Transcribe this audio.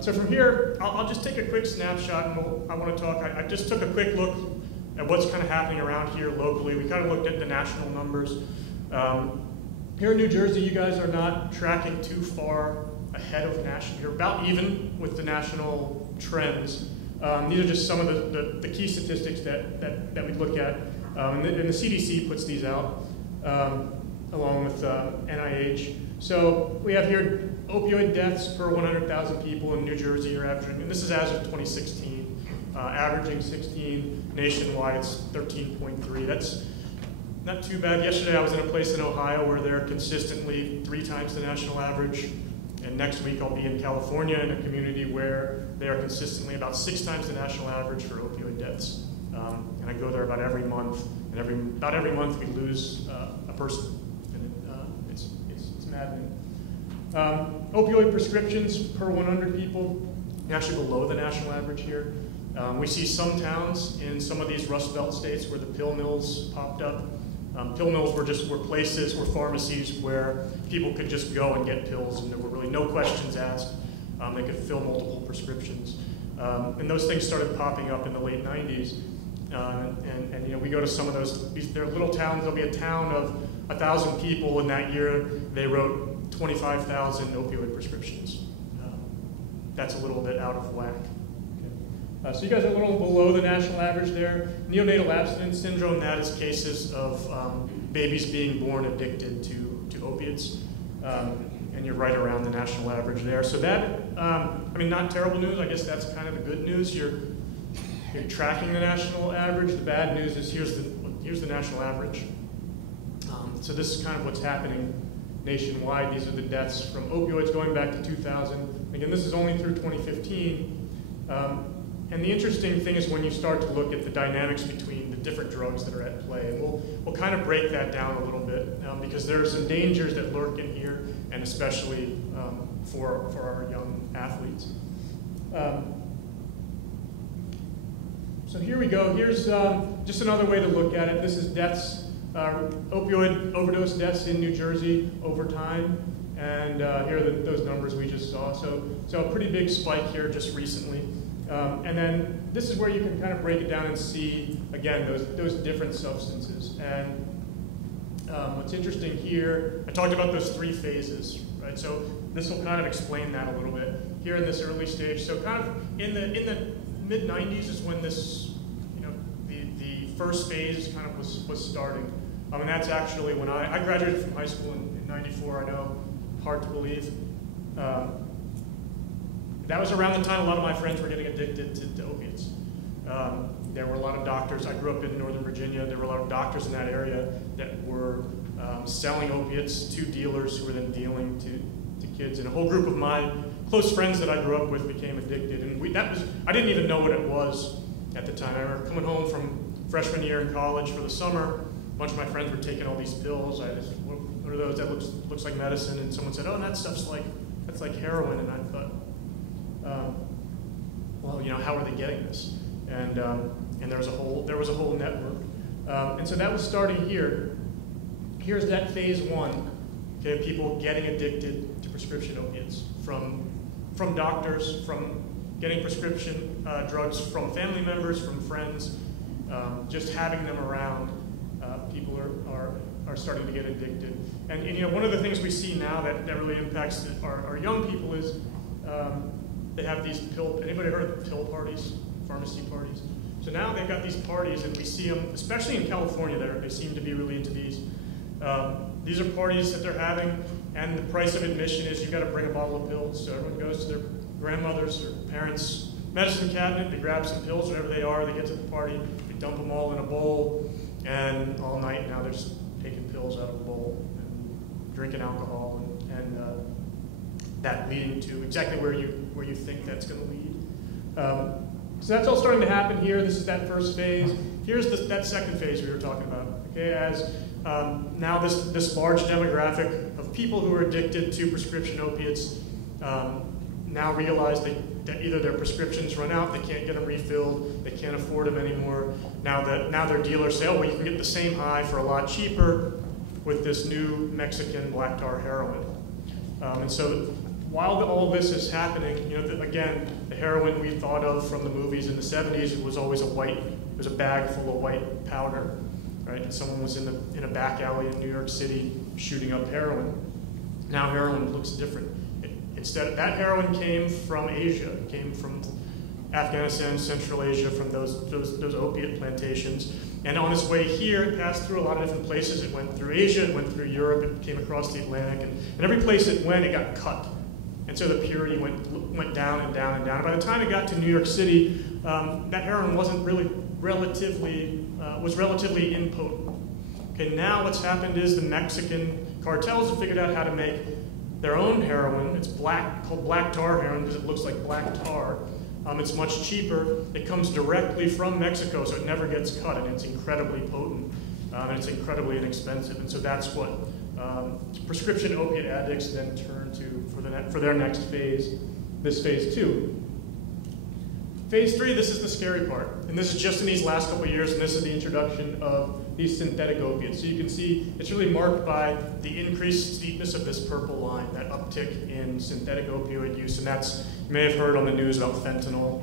So from here, I'll just take a quick snapshot, and I want to talk. I just took a quick look at what's kind of happening around here locally. We kind of looked at the national numbers. Here in New Jersey, you guys are not tracking too far ahead of national. You're about even with the national trends. These are just some of the key statistics that we look at, and the CDC puts these out along with NIH. So we have here opioid deaths per 100,000 people in New Jersey are averaging, and this is as of 2016, averaging 16. Nationwide, it's 13.3. That's not too bad. Yesterday I was in a place in Ohio where they're consistently 3 times the national average. And next week I'll be in California in a community where they are consistently about 6 times the national average for opioid deaths. And I go there about every month, and about every month we lose a person. And it's maddening. Opioid prescriptions per 100 people, actually below the national average here. We see some towns in some of these Rust Belt states where the pill mills popped up. Pill mills were places, were pharmacies where people could just go and get pills, and there were really no questions asked. They could fill multiple prescriptions. And those things started popping up in the late 90s. And you know, we go to some of those, there are little towns, there'll be a town of 1,000 people, and that year they wrote 25,000 opioid prescriptions. That's a little bit out of whack. So you guys are a little below the national average there. Neonatal abstinence syndrome, that is cases of babies being born addicted to opiates. And you're right around the national average there. So that, I mean, not terrible news. I guess that's kind of the good news. You're tracking the national average. The bad news is here's the national average. So this is kind of what's happening nationwide. These are the deaths from opioids going back to 2000. Again, this is only through 2015. And the interesting thing is when you start to look at the dynamics between the different drugs that are at play, and we'll kind of break that down a little bit because there are some dangers that lurk in here, and especially for our young athletes. So here we go. Here's just another way to look at it. This is deaths, opioid overdose deaths in New Jersey over time, and here are those numbers we just saw. So a pretty big spike here just recently. And then this is where you can kind of break it down and see, again, those different substances. And what's interesting here, I talked about those 3 phases, right? So this will kind of explain that a little bit here in this early stage. So kind of in the mid-90s is when this, you know, the first phase kind of was starting. And that's actually when I graduated from high school in 94, I know, hard to believe. That was around the time a lot of my friends were getting addicted to opiates. There were a lot of doctors. I grew up in Northern Virginia. There were a lot of doctors in that area that were selling opiates to dealers who were then dealing to kids. And a whole group of my close friends that I grew up with became addicted. And I didn't even know what it was at the time. I remember coming home from freshman year in college for the summer. A bunch of my friends were taking all these pills. I just, what are those? That looks like medicine. And someone said, oh, and that's like heroin. And I thought, well, you know, how are they getting this? And there was a whole network. And so that was starting here. Here's that phase 1, okay, people getting addicted to prescription opiates from doctors, from getting prescription drugs from family members, from friends, just having them around. People are starting to get addicted. And you know, one of the things we see now that really impacts our young people is they have these anybody heard of pill parties, pharmacy parties? So now they've got these parties, and we see them, especially in California, they seem to be really into these. These are parties that they're having, and the price of admission is you've got to bring a bottle of pills. So everyone goes to their grandmother's or parents' medicine cabinet, they grab some pills, whatever they are, they get to the party, they dump them all in a bowl, and all night now they're just taking pills out of a bowl and drinking alcohol, and that leading to exactly where you think that's going to lead. So that's all starting to happen here. This is that first phase. Here's that second phase we were talking about. Okay, as now this large demographic of people who are addicted to prescription opiates now realize that either their prescriptions run out, they can't get them refilled, they can't afford them anymore. Now their dealers say, oh, well, you can get the same high for a lot cheaper with this new Mexican black tar heroin. And so while all this is happening, again, the heroin we thought of from the movies in the 70s, it was always it was a bag full of white powder, right? And someone was in a back alley in New York City shooting up heroin. Now heroin looks different. Instead, that heroin came from Asia. It came from Afghanistan, Central Asia, from those opiate plantations. And on its way here, it passed through a lot of different places. It went through Asia, it went through Europe, it came across the Atlantic, and every place it went, it got cut. And so the purity went down and down and down. By the time it got to New York City, that heroin wasn't really was relatively impotent. Okay, now what's happened is the Mexican cartels have figured out how to make their own heroin. It's called black tar heroin because it looks like black tar. It's much cheaper. It comes directly from Mexico, so it never gets cut, and it's incredibly potent, and it's incredibly inexpensive. And so that's what prescription opiate addicts then turn to for their next phase, this phase 2. Phase 3, this is the scary part. And this is just in these last couple of years, and this is the introduction of these synthetic opiates. So you can see it's really marked by the increased steepness of this purple line, that uptick in synthetic opioid use. And that's, you may have heard on the news about fentanyl.